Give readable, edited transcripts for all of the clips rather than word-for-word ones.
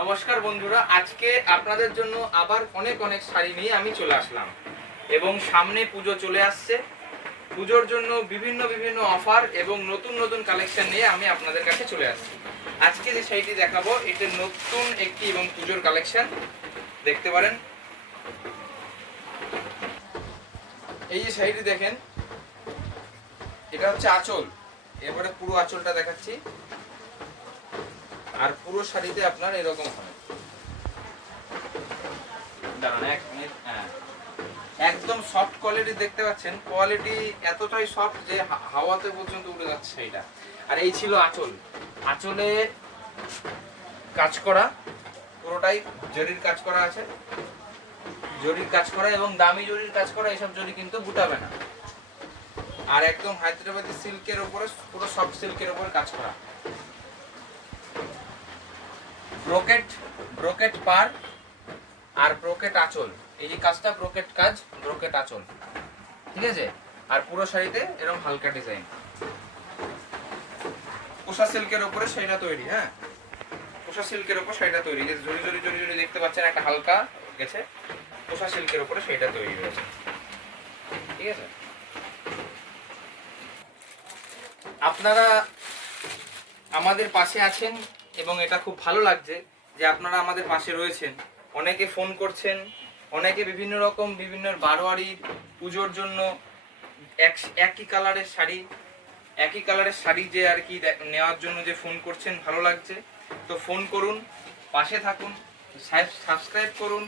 নমস্কার বন্ধুরা, আজকে আপনাদের জন্য আবার অনেক অনেক শাড়ি নিয়ে আমি চলে আসলাম এবং সামনে পুজো চলে আসছে। পুজোর জন্য বিভিন্ন বিভিন্ন অফার এবং নতুন নতুন কালেকশন নিয়ে আমি আপনাদের কাছে চলে আসছি। আজকে যে শাড়িটি দেখাবো এটা নতুন একটি এবং পুজোর কালেকশন। দেখতে পারেন, এই যে শাড়িটি দেখেন, এটা হচ্ছে আঁচল। এবারে পুরো আঁচলটা দেখাচ্ছি, আর পুরো শাড়িতে আপনার এরকম হবে। দাঁড়ান এক মিনিট। হ্যাঁ, একদম সফট কোয়ালিটি দেখতে পাচ্ছেন, কোয়ালিটি এতটাই সফট যে হাওয়াতে পর্যন্ত উড়ে যাচ্ছে এটা। আর এই ছিল আঁচল। আঁচলে কাজ করা, পুরোটাই জরির কাজ করা আছে, জরির কাজ করা এবং দামি জরির কাজ করা। এইসব জরি কিন্তু গুটাবে না। আর একদম হায়দ্রাবাদি সিল্কের উপরে, পুরো সফট সিল্কের উপরে কাজ করা। ব্রোকেট, ব্রোকেট পার আর ব্রোকেট আঁচল। এই যে কাজটা ব্রোকেট কাজ, ব্রোকেট আঁচল, ঠিক আছে। আর পুরো শাড়িতে এরকম হালকা ডিজাইন, কোষা সিল্কের উপরে শাড়িটা তৈরি। হ্যাঁ, কোষা সিল্কের উপর শাড়িটা তৈরি, যে জড়ি জড়ি জড়ি জড়ি দেখতে পাচ্ছেন, একটা হালকা গেছে, কোষা সিল্কের উপরে শাড়িটা তৈরি হয়েছে, ঠিক আছে। আপনারা আমাদের পাশে আছেন এবং এটা খুব ভালো লাগছে যে আপনারা আমাদের পাশে রয়েছেন। অনেকে ফোন করছেন, অনেকে বিভিন্ন রকম বিভিন্ন বারোয়ারির পুজোর জন্য একই কালারের শাড়ি, একই কালারের শাড়ি যে আর কি নেওয়ার জন্য যে ফোন করছেন, ভালো লাগছে। তো ফোন করুন, পাশে থাকুন, সাবস্ক্রাইব করুন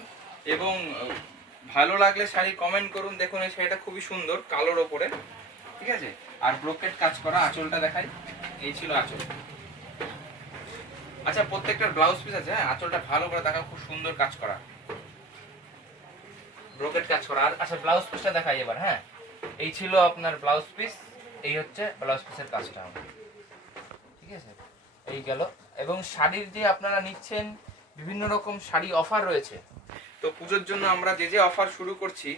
এবং ভালো লাগলে শাড়ি কমেন্ট করুন। দেখুন এই শাড়িটা খুবই সুন্দর, কালোর ওপরে, ঠিক আছে। আর ব্রোকেট কাজ করা। আঁচলটা দেখাই, এই ছিল আঁচল। আচ্ছা, প্রত্যেকটার ব্লাউজ পিস আছে। হ্যাঁ, আঁচলটা ভালো করে দেখা, খুব সুন্দর কাজ করা, ব্রোকেট কাজ করা। আর আচ্ছা, ব্লাউজ পিসটা দেখাই এবার। হ্যাঁ, এই ছিল আপনার ব্লাউজ পিস, এই হচ্ছে ব্লাউজ পিসের কাজটা, ঠিক আছে। এই গেল। এবং শাড়ির যে আপনারা নিচ্ছেন, বিভিন্ন রকম শাড়ি অফার রয়েছে। তো পুজোর জন্য আমরা যে যে অফার শুরু করছি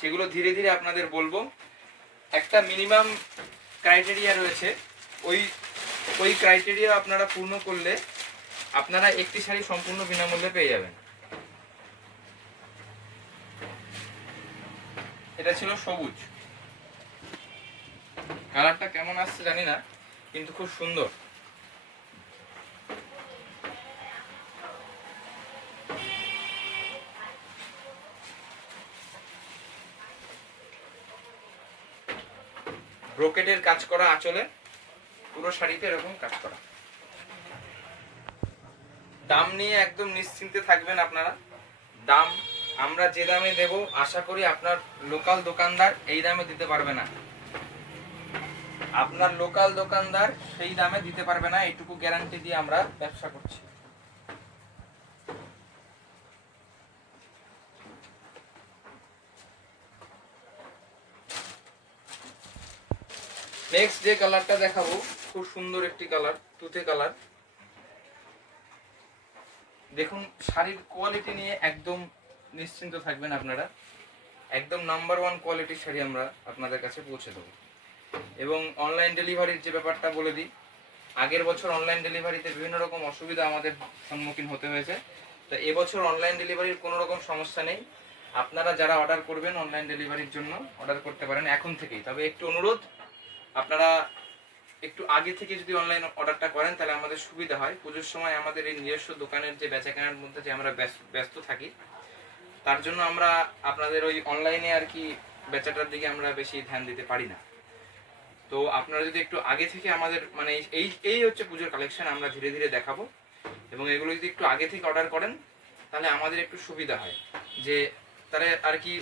সেগুলো ধীরে ধীরে আপনাদের বলবো। একটা মিনিমাম ক্রাইটেরিয়া রয়েছে, ওই ওই ক্রাইটেরিয়া আপনারা পূর্ণ করলে আপনারা একটি শাড়ি সম্পূর্ণ বিনামূল্যে পেয়ে যাবেন। এটা ছিল সবুজ, কালারটা কেমন আসছে জানি না, কিন্তু খুব সুন্দর। ব্রোকেটের কাজ করা আঁচলে, পুরো শাড়িতে এরকম কাজ করা। দাম নিয়ে একদম নিশ্চিন্তে থাকবেন আপনারা। দাম আমরা যে দামে দেব, আশা করি আপনার লোকাল দোকানদার এই দামে দিতে পারবে না। আপনার লোকাল দোকানদার সেই দামে দিতে পারবে না, এইটুকু গ্যারান্টি দিয়ে আমরা ব্যবসা করছি। নেক্সট যে কালারটা দেখাবো, খুব সুন্দর একটি কালার, তুতে কালার। দেখুন, শাড়ির কোয়ালিটি নিয়ে একদম নিশ্চিন্ত থাকবেন আপনারা। একদম নাম্বার ওয়ান কোয়ালিটির শাড়ি আমরা আপনাদের কাছে পৌঁছে দেবো। এবং অনলাইন ডেলিভারির যে ব্যাপারটা বলে দিই, আগের বছর অনলাইন ডেলিভারিতে বিভিন্ন রকম অসুবিধা আমাদের সম্মুখীন হতে হয়েছে। তো এবছর অনলাইন ডেলিভারির কোনো রকম সমস্যা নেই। আপনারা যারা অর্ডার করবেন অনলাইন ডেলিভারির জন্য অর্ডার করতে পারেন এখন থেকেই। তবে একটু অনুরোধ, আপনারা একটু আগে থেকে যদি অনলাইন অর্ডারটা করেন তাহলে আমাদের সুবিধা হয়। পুজোর সময় আমাদের এই নিজস্ব দোকানের যে বেচাকেনার মধ্যে যে আমরা ব্যস্ত থাকি, তার জন্য আমরা আপনাদের ওই অনলাইনে আর কি বেচাটার দিকে আমরা বেশি ধ্যান দিতে পারি না। তো আপনারা যদি একটু আগে থেকে আমাদের মানে এই এই হচ্ছে পুজোর কালেকশন আমরা ধীরে ধীরে দেখাবো, এবং এগুলো যদি একটু আগে থেকে অর্ডার করেন তাহলে আমাদের একটু সুবিধা হয়, যে তাহলে আর কি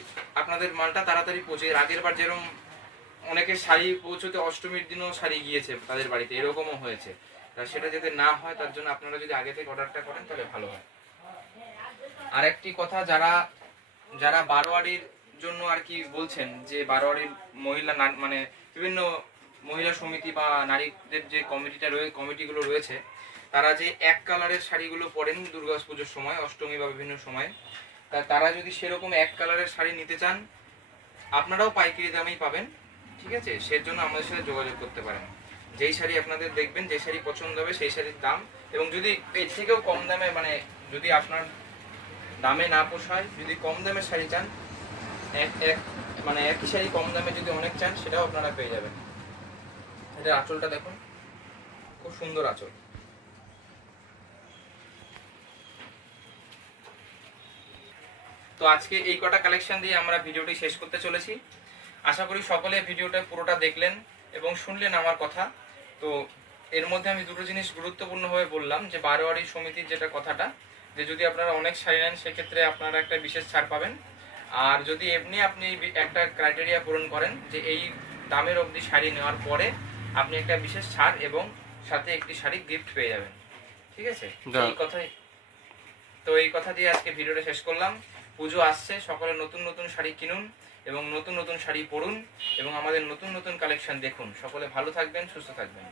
আপনাদের মালটা তাড়াতাড়ি পৌঁছে। এর আগের বার যেরকম অনেকের শাড়ি পৌঁছতে অষ্টমীর দিনও শাড়ি গিয়েছে তাদের বাড়িতে, এরকমও হয়েছে। সেটা যাতে না হয় তার জন্য আপনারা যদি আগে থেকে অর্ডারটা করেন তাহলে ভালো হয়। আর একটি কথা, যারা যারা বারোয়ারির জন্য আর কি বলছেন, যে বারোয়ারির মহিলা মানে বিভিন্ন মহিলা সমিতি বা নারীদের যে কমিটিগুলো রয়েছে, তারা যে এক কালারের শাড়িগুলো পরেন দুর্গা পুজোর সময়, অষ্টমী বা বিভিন্ন সময়, তারা যদি সেরকম এক কালারের শাড়ি নিতে চান, আপনারাও পাইকারি দামেই পাবেন, ঠিক আছে। সেজন্য আমাদের সাথে যোগাযোগ করতে পারেন। যেই শাড়ি আপনাদের দেখবেন, যে শাড়ি পছন্দ হবে সেই শাড়ির দাম, এবং যদি এর থেকেও কম দামে মানে যদি আপনার দামে না পোষায়, যদি কম দামের শাড়ি চান, এক এক মানে একই শাড়ি কম দামে যদি অনেক চান, সেটাও আপনারা পেয়ে যাবেন। এটা আঁচলটা দেখুন, খুব সুন্দর আঁচল। তো আজকে এই কটা কালেকশন দিয়ে আমরা ভিডিওটি শেষ করতে চলেছি। আশা করি সকলে ভিডিওটা পুরোটা দেখলেন এবং শুনলেন আমার কথা। তো এর মধ্যে আমি দুটো জিনিস গুরুত্বপূর্ণভাবে বললাম, যে বারোয়ারি সমিতির যেটা কথাটা, যে যদি আপনারা অনেক শাড়ি নেন সেক্ষেত্রে আপনারা একটা বিশেষ ছাড় পাবেন। আর যদি এমনি আপনি একটা ক্রাইটেরিয়া পূরণ করেন যে এই দামের অবধি শাড়ি নেওয়ার পরে আপনি একটা বিশেষ ছাড় এবং সাথে একটি শাড়ি গিফট পেয়ে যাবেন। ঠিক আছে, এই কথাই। তো এই কথা দিয়ে আজকে ভিডিওটা শেষ করলাম। পুজো আসছে, সকলে নতুন নতুন শাড়ি কিনুন এবং নতুন নতুন শাড়ি পরুন এবং আমাদের নতুন নতুন কালেকশন দেখুন। সকলে ভালো থাকবেন, সুস্থ থাকবেন।